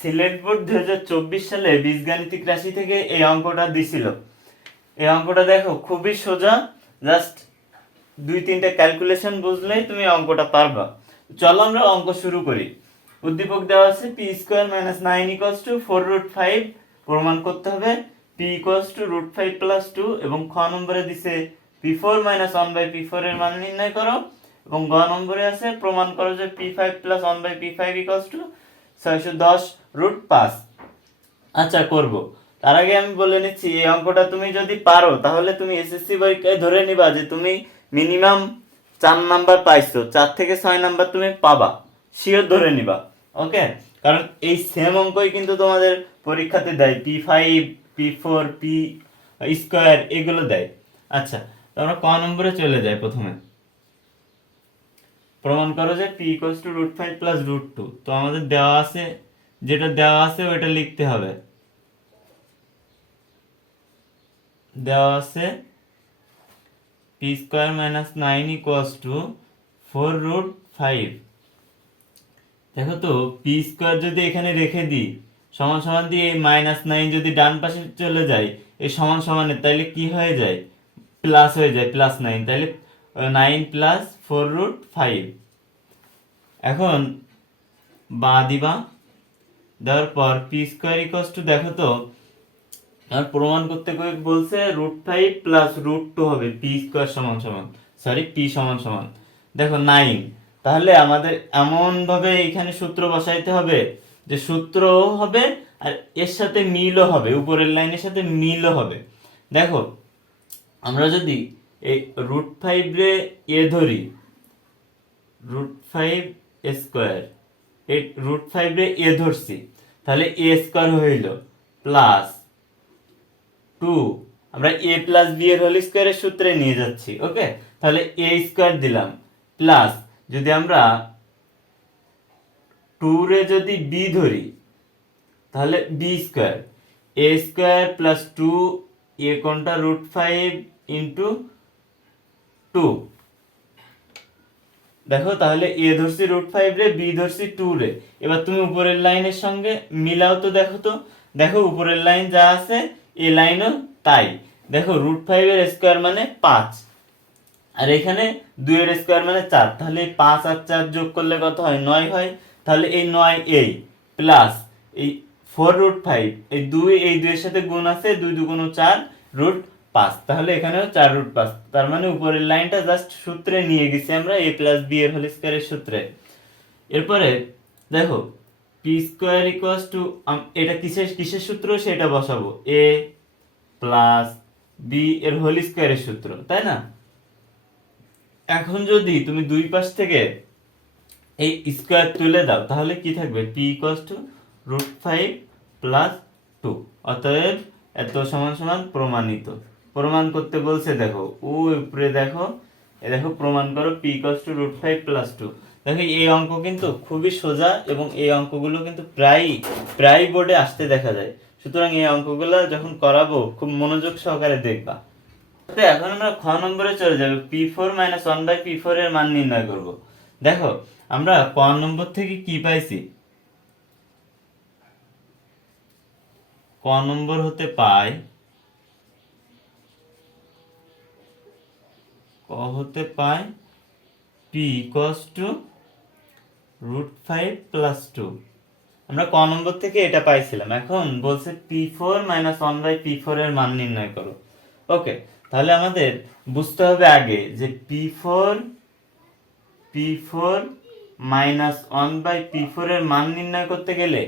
Sylhet board 2024 সালে বীজগাণিতিক রাশি থেকে এই অঙ্কটা দিছিল। এই অঙ্কটা দেখো খুবই সোজা, জাস্ট 2-3টা ক্যালকুলেশন বুঝলেই তুমি অঙ্কটা পারবা। চলো আমরা অঙ্ক শুরু করি। উদ্দীপক দেওয়া আছে P square minus 9 equals to 4√5, প্রমাণ করতে হবে পি ইকুয়ালস টু √5 প্লাস 2, এবং খ নম্বরে দিছে p4 মাইনাস 1/p4 এর মান নির্ণয় করো, এবং গ নম্বরে আছে প্রমাণ করো যে p5 plus 1/p5 equals to 610√5। আচ্ছা, করব। তার আগে আমি বলে নিচ্ছি, এই অঙ্কটা তুমি যদি পারো তাহলে তুমি এসএসসি পরীক্ষায় ধরে নিবা যে তুমি মিনিমাম 4 নাম্বার পাইছো, 4 থেকে 6 নাম্বার তুমি পাবা, শিওর ধরে নিবা। ওকে, কারণ এই সেম অঙ্কই কিন্তু তোমাদের পরীক্ষাতে দেয়, p5 p4 পি স্কয়ার এগুলো দেয়। আচ্ছা, তো আমরা ক নম্বরে চলে যাই। প্রথমে প্রমাণ করো যে p = √5 প্লাস √2। তো আমাদের দেওয়া আছে, যেটা দেওয়া আছে ওইটা লিখতে হবে। দেওয়া আছে p square minus 9 equals to 4√5। দেখো তো, p স্কয়ার যদি এখানে রেখে দিই সমান সমান দিয়ে -9 যদি ডান পাশে চলে যায় এই সমান সমানের, তাইলে কি হয়ে যায়? প্লাস হয়ে যায়, +9। তাইলে 9 প্লাস 4√5। এখন বা দিবা, দেওয়ার পর p স্কয়ার ইকুয়ালস টু, দেখো তো আর প্রমাণ করতে বলছে √5 প্লাস √2 হবে p স্কয়ার সমান সমান, সরি p সমান সমান দেখো 9। তাহলে আমাদের এমন ভাবে এখানে সূত্র বসাইতে হবে যে সূত্রও হবে আর এর সাথে মিলও হবে, উপরের লাইনের সাথে মিলও হবে। দেখো, আমরা যদি এই √5 রে এ ধরি, √5 স্কয়ার, এই √5 রে এ ধরছি, তাহলে a স্কয়ার হইল প্লাস 2, আমরা a প্লাস b এর হোল স্কয়ারের সূত্রে নিয়ে যাচ্ছি। ওকে, তাহলে a স্কয়ার দিলাম প্লাস, যদি আমরা 2 রে যদি b ধরি তাহলে b square, a square plus 2, a কোনটা √5 ইনটু 2। দেখো, তাহলে a ধরছি √5 রে, b ধরছি 2 রে। এবার তুমি উপরের লাইনের সঙ্গে মিলাও তো, দেখো তো, দেখো উপরের লাইন যা আছে এই লাইনও তাই। দেখো √5 এর স্কয়ার মানে 5, আর এখানে 2 এর স্কয়ার মানে 4, তাহলে এই 5 আর 4 যোগ করলে কত হয়? 9 হয়। তাহলে এই 9 এই প্লাস এই 4√5, এই 2 এই 2 এর সাথে গুণ আছে, 2 2 4 √5, তাহলে এখানেও 4√5। তার মানে উপরের লাইনটা জাস্ট সূত্রে নিয়ে গেছি আমরা, a প্লাস b এর হোল স্কয়ারের সূত্রে। এরপরে দেখো p স্কয়ার ইকুয়ালস টু, এটা কিসের সূত্র সেটা বসাবো, a প্লাস b এর হোল স্কয়ারের সূত্র, তাই না? এখন যদি তুমি দুই পাশ থেকে এই স্কয়ার তুলে দাও তাহলে কি থাকবে? p √5 plus 2। অতএব এত সমান সমান প্রমাণিত। প্রমাণ করতে বলছে, দেখো ওই উপরে দেখো, দেখো প্রমাণ করো p √5 প্লাস 2। দেখো এই অঙ্ক কিন্তু খুবই সোজা, এবং এই অঙ্কগুলো কিন্তু প্রায় বোর্ডে আসতে দেখা যায়। সুতরাং এই অঙ্কগুলো যখন করাবো খুব মনোযোগ সহকারে দেখবা। তো এখন আমরা খ নম্বরে চলে যাব, p4 মাইনাস 1/p4 এর মান নির্ণয় করব। দেখো, আমরা ক নম্বর থেকে কি পাইছি? ক নম্বর হতে পাই, ক হতে পাই p √5 প্লাস 2। আমরা ক নম্বর থেকে এটা পাইছিলাম। এখন বলছে p4 মাইনাস 1/p4 এর মান নির্ণয় করো। ওকে, তাহলে আমাদের বুঝতে হবে আগে যে p4 মাইনাস 1/p4 এর মান নির্ণয় করতে গেলে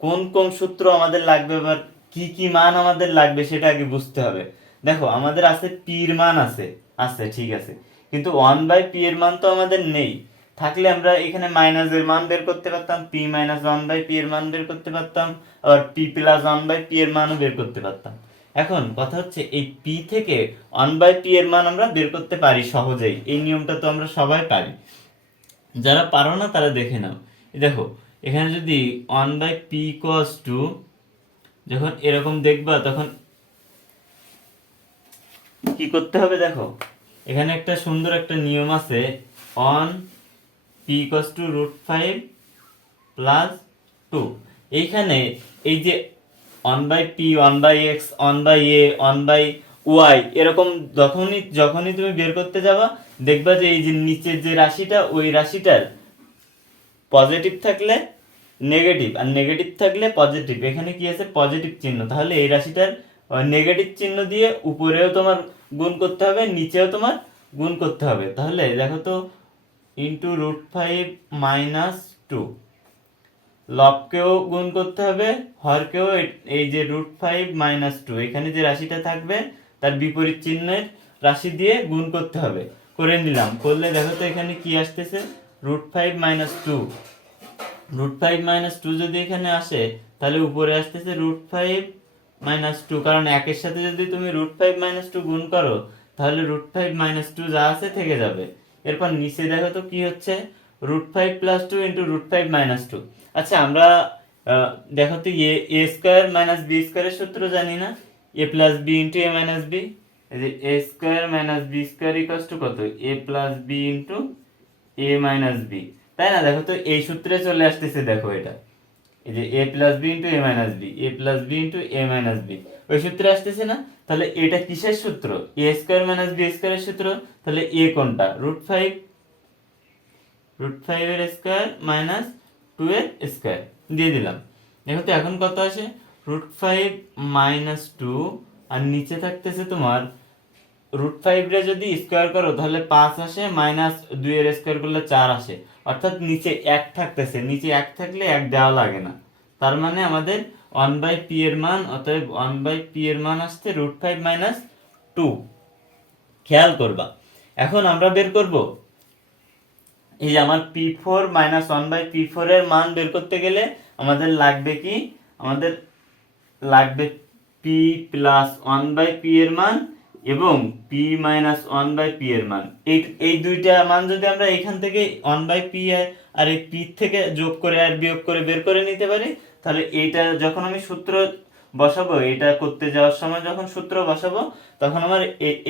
কোন কোন সূত্র আমাদের লাগবে, বা কি কি মান আমাদের লাগবে সেটা আগে বুঝতে হবে। দেখো, আমাদের আছে p এর মান আছে, ঠিক আছে, কিন্তু 1/p এর মান তো আমাদের নেই। থাকলে আমরা এখানে মাইনাস এর মান বের করতে পারতাম, p মাইনাস 1/p এর মান বের করতে পারতাম, আর p প্লাস 1/p এর মানও বের করতে পারতাম। এখন কথা হচ্ছে এই p থেকে 1/p এর মান আমরা বের করতে পারি সহজেই, এই নিয়মটা তো আমরা সবাই পারি। যারা পারো না তারা দেখে নাও। দেখো, এখানে যদি 1/p ইকুয়ালস টু, যখন এরকম দেখবা তখন কি করতে হবে? দেখো, এখানে একটা সুন্দর একটা নিয়ম আছে, on p = √5 প্লাস 2। এইখানে এই যে 1/p 1/x 1/a 1/y এরকম যখনই তুমি বের করতে যাবা, দেখবা যে এই যে নিচের যে রাশিটা, ওই রাশিটার পজিটিভ থাকলে নেগেটিভ আর নেগেটিভ থাকলে পজিটিভ, এখানে কি আছে পজিটিভ চিহ্ন, তাহলে এই রাশিটার নেগেটিভ চিহ্ন দিয়ে উপরেও তোমার গুণ করতে হবে, নিচেও তোমার গুণ করতে হবে। তাহলে দেখো তো, ইন্টু √5 - 2, লবকেও গুণ করতে হবে, হরকেও এই যে √5 - 2 এখানে যে রাশিটা থাকবে তার বিপরীত চিহ্নের রাশি দিয়ে গুণ করতে হবে। করে নিলাম, করলে দেখো তো এখানে কি আসতেছে, √5 - 2। √5 - 2 যদি এখানে আসে, তাহলে উপরে আসতেছে √5 - 2, কারণ একের সাথে যদি তুমি √5 - 2 গুণ করো, তাহলে √5 - 2 যা আছে থেকে যাবে। এরপর নিচে দেখো তো কি হচ্ছে, √5 + 2 × √5 - 2। আচ্ছা, আমরা দেখো তো a² - b² এর সূত্র জানি না, a + b × a - b। এই যে a² - b² কত, a + b × a - b, তাই না? দেখো তো এই সূত্রে চলে আসতেছে, দেখো এটা, এই যে a + b × a - b, a + b × a - b, ওই সূত্রে আসতেছে না? তাহলে এটা কিসের সূত্র, a² - b² এর সূত্র। তাহলে a কোনটা, √5, √5 এর স্কয়ার মাইনাস 2 এর স্কয়ার দিয়ে দিলাম। দেখো তো এখন কত আসে, √5 - 2, আর নিচে থাকতেছে তোমার √5 রে যদি স্কয়ার করো তাহলে 5 আসে, মাইনাস 2 এর স্কয়ার করলে 4 আসে, অর্থাৎ নিচে 1 থাকতেছে, নিচে 1 থাকলে 1 দেওয়া লাগে না। তার মানে আমাদের 1/p এর মান, অতএব 1/p এর মান আসছে √5 - 2। খেয়াল করবা, এখন আমরা বের করব এই যে আমার p4 - 1/p4 এর মান বের করতে গেলে আমাদের লাগবে কি, আমাদের লাগবে p + 1/p এর মান এবং p - 1/p এর মান। এই দুইটা মান যদি আমরা এখান থেকে 1/p আর এই p থেকে যোগ করে আর বিয়োগ করে বের করে নিতে পারি, তাহলে এইটা যখন আমি সূত্র বসাবো, এটা করতে যাওয়ার সময় যখন সূত্র বসাবো, তখন আমার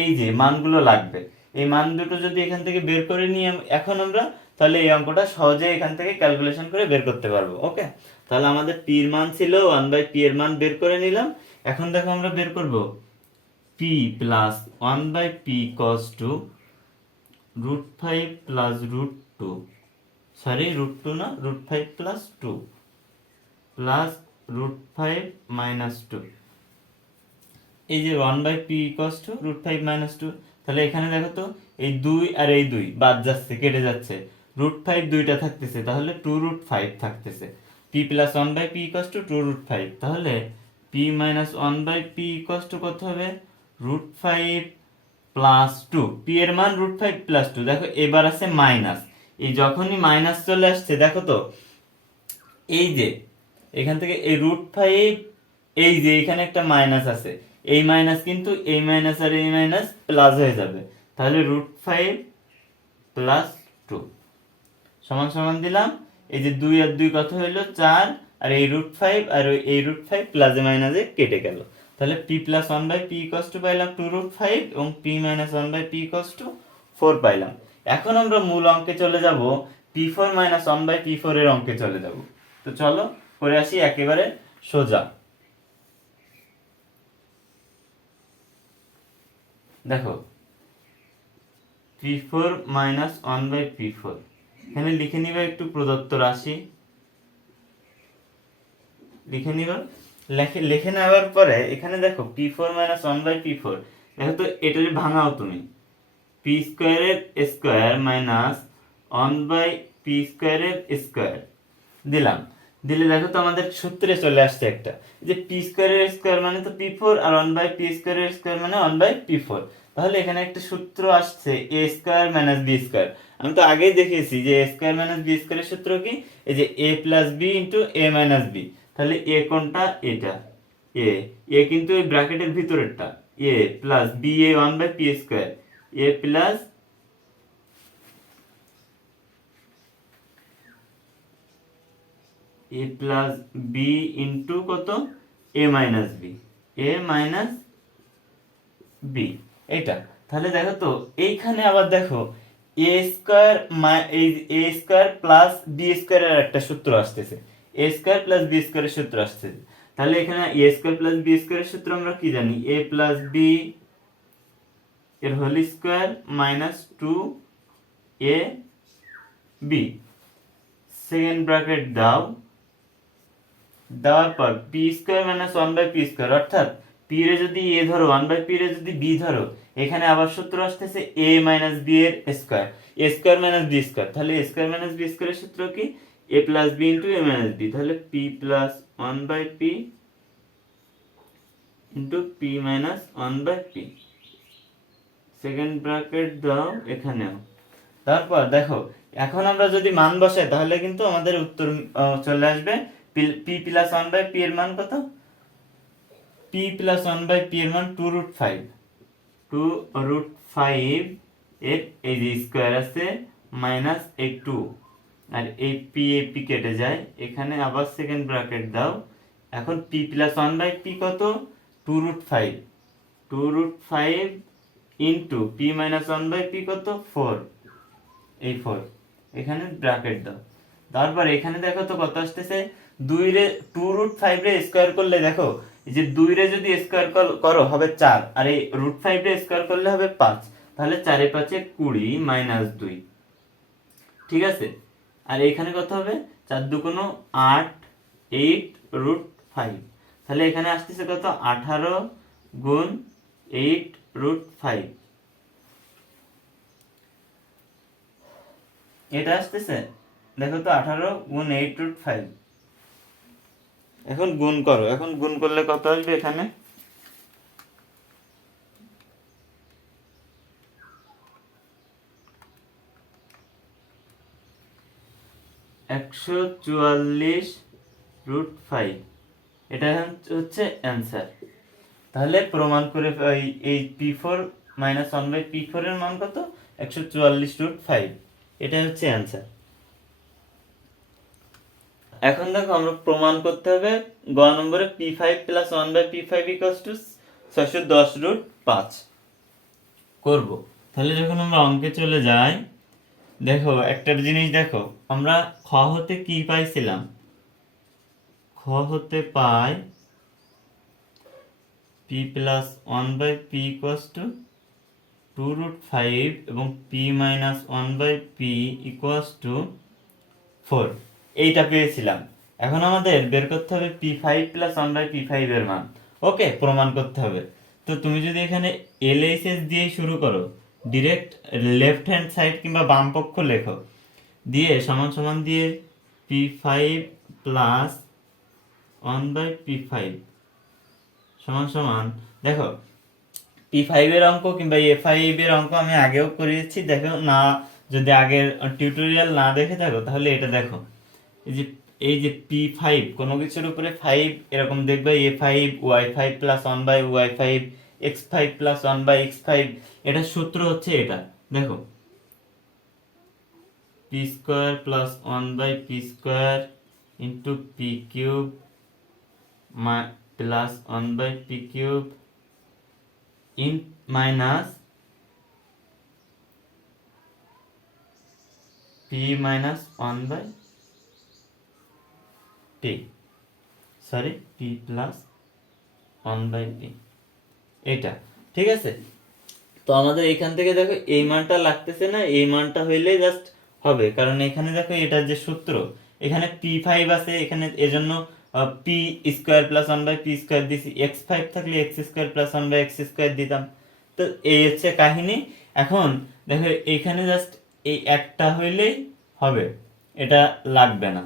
এই যে মানগুলো লাগবে, এই মান দুটো যদি এখান থেকে বের করে নিই এখন আমরা, তাহলে এই অঙ্কটা সহজে এখান থেকে ক্যালকুলেশন করে বের করতে পারবো। ওকে, তাহলে আমাদের p এর মান ছিল 1/p এর মান বের করে নিলাম। এখন দেখো আমরা বের করব p + 1/p = √5 + √2, সরি √2 না, √5 + 2 প্লাস √5 - 2। এই যে 1/p = √5 - 2, তাহলে এখানে দেখো তো এই 2 আর এই 2 বাদ যাচ্ছে, কেটে যাচ্ছে, √5 দুইটা থাকতেছে, তাহলে 2√5 থাকতেছে। p + 1/p = 2√5, তাহলে p - 1/p কত হবে, √5 + 2, p এর মান √5 + 2। দেখো এবার আছে মাইনাস, এই যখনই মাইনাস চলে আসছে, দেখো তো এই যে এখান থেকে এই √5, এই যে এখানে একটা মাইনাস আছে, এই মাইনাস কিন্তু এই মাইনাস আর এই মাইনাস প্লাস হয়ে যাবে, তাহলে √5 + 2 সমান সমান দিলাম, এই যে 2 আর 2 কত হইলো 4, আর এই √5 আর এই √5 প্লাসে মাইনাসে কেটে গেল, তাহলে p + 1/p = পাইলাম 2√5 এবং p - 1/p = 4 পাইলাম। এখন আমরা মূল অঙ্কে চলে যাব, p4 - 1/p4 এর অঙ্কে চলে যাব। তো চলো করে আসি একেবারে সোজা। দেখো p4 - 1/p4, এখানে লিখে নিবা একটু প্রদত্ত রাশি, লিখে নিবা। লিখে নেওয়ার পরে এখানে দেখো p4 - 1/p4, দেখো তো এটা ভাঙাও তুমি, p² এর স্কয়ার মাইনাস 1/p² এর স্কয়ার দিলাম, দিলে দেখো তো আমাদের সূত্রে চলে আসছে একটা, যে p² এর স্কয়ার মানে তো p4, আর 1/p² এর স্কয়ার মানে 1/p4, তাহলে এখানে একটা সূত্র আসছে a² - b²। আমি তো আগেই দেখিয়েছি যে a² - b² এর সূত্র কি, এই যে a + b × a - b, তাহলে a কোনটা, এটা a কিন্তু এই ব্র্যাকেটের ভিতরেরটা, a + b a 1/p², a plus a plus b into কত, a minus b, a minus b, এইটা। তাহলে দেখো তো এইখানে আবার দেখো a² এই a² প্লাস b² এর একটা সূত্র আসতেছে, এ স্কোয়ার প্লাস বি স্কোয়ারের সূত্র আসছে। তাহলে এখানে এ স্কোয়ার প্লাস বি স্কোয়ারের সূত্র আমরা কি জানি, এ প্লাস বি এর whole square minus 2 A B. Second bracket দাও, দেওয়ার পর পি স্কোয়ার মাইনাস 1/পি স্কোয়ার, অর্থাৎ পি রে যদি এ ধরো 1/পি রে যদি বি ধরো, এখানে আবার সূত্র আসতেছে এ মাইনাস বি এর square, A square minus B square. তাহলে এ স্কোয়ার মাইনাস বি স্কোয়ারের সূত্র কি, A plus B into A minus B. তাহলে পি প্লাস 1/পি ইন্টু পি মাইনাস 1/পি। সেকেন্ড ব্র্যাকেট দাও এখানেও। তারপর দেখো, এখন আমরা যদি মান বসাই তাহলে কিন্তু আমাদের উত্তর চলে আসবে। পি প্লাস 1/পি এর মান কত, পি প্লাস 1/পি এর মান 2√5, 2√5 এর এই যে স্কোয়ার আছে মাইনাস এই 2, আর এই পি কেটে যায়, এখানে আবার সেকেন্ড ব্র্যাকেট দাও। এখন পি প্লাস 1/পি কত, 2√5, 2√5 ইন্টু পি মাইনাস 1/পি কত 4, এই 4, এখানে ব্র্যাকেট দাও। তারপর এখানে দেখো তো কত আসতেছে, 2 রে 2√5 রে স্কোয়ার করলে দেখো, এই যে 2 রে যদি স্কোয়ার করো হবে 4, আর এই √5 রে স্কোয়ার করলে হবে 5। তাহলে 4 এ 5 এ 20 মাইনাস 2, ঠিক আছে। আর এখানে কত হবে, 4 2 8, 8√5। তাহলে এখানে আসতেছে কত, 18 গুণ 8√5, এটা আসতেছে দেখো তো 18 গুণ 8√5। এখন গুণ করো, এখন গুণ করলে কত আসবে, এখানে 144√5, এটা হচ্ছে অ্যান্সার। তাহলে প্রমাণ করে এই P4 মাইনাস 1/P4 এর মান কত, 144√5, এটা হচ্ছে অ্যান্সার। এখন দেখো আমরা প্রমাণ করতে হবে গ নম্বরে P5 plus 1/P5 equals to 610√5 করব। তাহলে যখন আমরা অঙ্কে চলে যাই, দেখো একটা জিনিস দেখো, আমরা খ হতে কি পাইছিলাম, খ হতে পাই p plus 1/p equals to 2√5 এবং p minus 1/p equals to 4, এইটা পেয়েছিলাম। এখন আমাদের বের করতে হবে P5 প্লাস 1/P5 এর মান। ওকে, প্রমাণ করতে হবে। তো তুমি যদি এখানে LHS দিয়ে শুরু করো, ডিরেক্ট লেফট হ্যান্ড সাইড কিংবা বাম পক্ষ লেখো, দিয়ে সমান সমান দিয়ে P5 প্লাস 1/P5 সমান সমান, দেখো P5 এর অঙ্ক কিংবা A5 এর অঙ্ক আমি আগেও করিয়েছি, দেখো না যদি আগের টিউটোরিয়াল না দেখে থাকো তাহলে এটা দেখো, এই যে P5 কোনো কিছুর উপরে 5 এরকম দেখবে, A5 Y5 plus 1/Y5 X5 plus 1/X5, এটা সূত্র হচ্ছে এটা, দেখো p square plus 1/p square into p cube plus 1/p cube in minus p minus 1/p, sorry p plus 1/p, এটা ঠিক আছে। তো আমাদের এখান থেকে দেখো এই মানটা লাগতেছে না, এই মানটা হইলে জাস্ট হবে, কারণ এখানে দেখো এটার যে সূত্র, এখানে P5 আছে, এখানে এজন্য p square plus 1/p square দিছি, x5 থাকলে x square plus 1/x square দিতাম। তো এই হচ্ছে কাহিনী। এখন দেখো এইখানে জাস্ট এই একটা হইলেই হবে, এটা লাগবে না,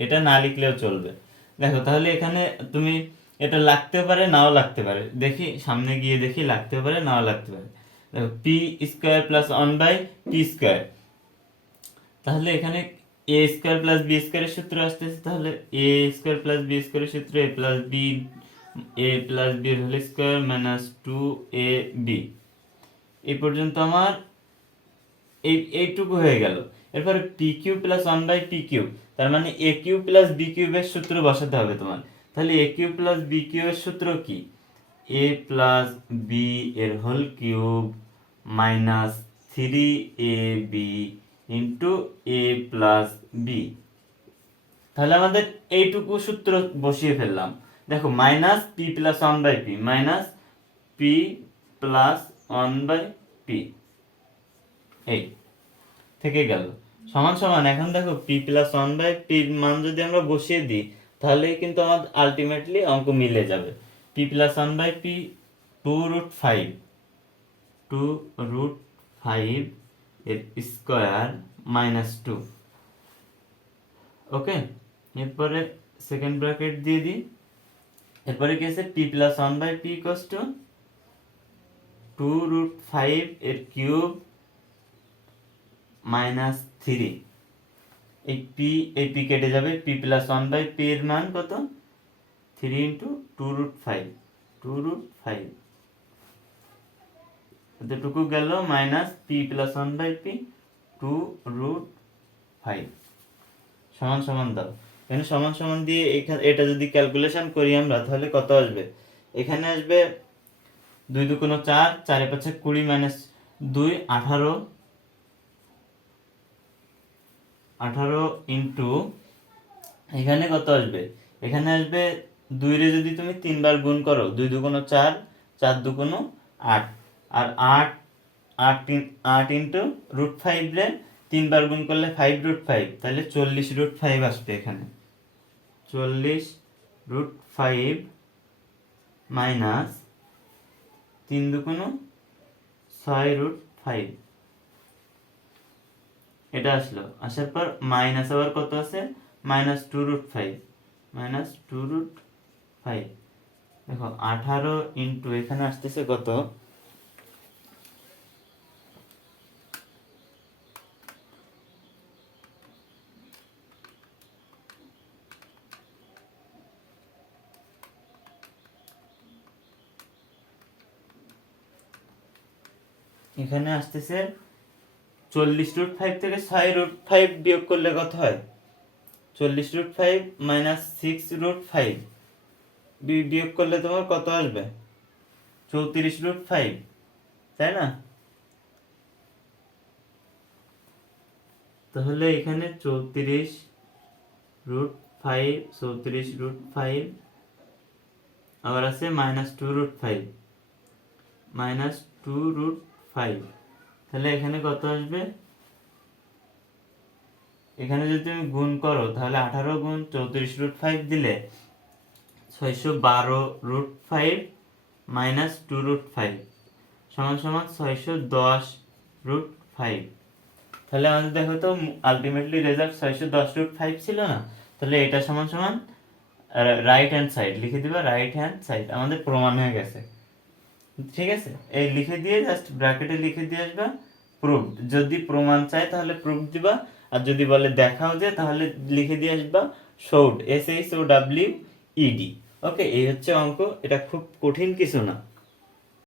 এটা না লিখলেও চলবে। দেখো তাহলে এখানে তুমি এটা লাগতেও পারে নাও লাগতে পারে, দেখি সামনে গিয়ে দেখি লাগতেও পারে নাও লাগতে পারে। দেখো পি স্কোয়ার প্লাস 1/পি স্কোয়ার, তাহলে এখানে এ স্কোয়ার প্লাস বি স্কোয়ারের সূত্র আসতেছে, তাহলে এ স্কোয়ার প্লাস বি স্কোয়ারের সূত্র এ প্লাস বি এর হোল স্কোয়ার মাইনাস 2ab। এই পর্যন্ত আমার এইটুকু হয়ে গেল। এরপরে পি কিউব প্লাস 1/পি কিউব, তার মানে এ কিউব প্লাস বি কিউবের সূত্র বসাতে হবে তোমার। তাহলে এ কিউব প্লাস বি কিউবের সূত্র কি, এ প্লাস বি এর whole cube minus 3ab into A plus B. তাহলে আমাদের এইটুকু সূত্র বসিয়ে ফেললাম। দেখো minus P plus one by P, minus P plus one by P, এই থেকে গেল সমান সমান। এখন দেখো পি প্লাস ওয়ান বাই পির মান যদি আমরা বসিয়ে দিই তাহলে কিন্তু আমাদের আলটিমেটলি অঙ্ক মিলে যাবে। P plus one by P 2√5, 2√5 এর স্কোয়ার মাইনাস 2। ওকে, এরপরে সেকেন্ড ব্র্যাকেট দিয়ে দিই। এরপরে কি আছে, P plus one by P equals to 2√5 এর কিউব মাইনাস 3। এই পি কেটে যাবে, P plus one by P এর মান কত, 3 ইন্টু 2√5, 2√5 এতটুকু গেল, minus P plus one by P 2√5 সমান সমান দাও। এখানে সমান সমান দিয়ে এখানে এটা যদি ক্যালকুলেশন করি আমরা তাহলে কত আসবে, এখানে আসবে 2 2 4, 4 5 20 মাইনাস 2 18, 18 ইন্টু এখানে কত আসবে, এখানে আসবে 2 রে যদি তুমি 3 বার গুণ করো, 2 2 4, 4 2 8, আর 8 ইন্টু √5 রে 3 বার গুণ করলে 5√5, তাহলে 40√5 আসবে এখানে। 40√5 মাইনাস 3 2 6√5, এটা আসলো। আসার পর মাইনাস আবার কত আছে, মাইনাস 2√5, মাইনাস 2√5। দেখো 18 ইন্টু এখানে আসতেছে কত, এখানে আসতেছে 40√5 থেকে 6√5 বিয়োগ করলে কত হয়, 40√5 মাইনাস 6√5 বিয়োগ করলে তোমার কত আসবে, 34√5, তাই না? তাহলে এখানে 34√5 আবার আছে মাইনাস 2√5, মাইনাস 2√5, তাহলে এখানে কত আসবে, এখানে যদি তুমি গুণ করো তাহলে 18 গুণ 34√5 দিলে 612√5 মাইনাস 2√5 সমান সমান 610√5। তাহলে আমাদের দেখো তো আলটিমেটলি রেজাল্ট 610√5 ছিল না? তাহলে এটা সমান সমান রাইট হ্যান্ড সাইড লিখে দিবা, রাইট হ্যান্ড সাইড আমাদের প্রমাণ হয়ে গেছে। ঠিক আছে, এই লিখে দিয়ে জাস্ট ব্র্যাকেটে লিখে দিয়ে আসবা প্রুভড। যদি প্রমাণ চায় তাহলে প্রুফ দিবা, আর যদি বলে দেখাও যে তাহলে লিখে দিয়ে আসবা শোড, SHOWED। ওকে, এই হচ্ছে অঙ্ক, এটা খুব কঠিন কিছু না।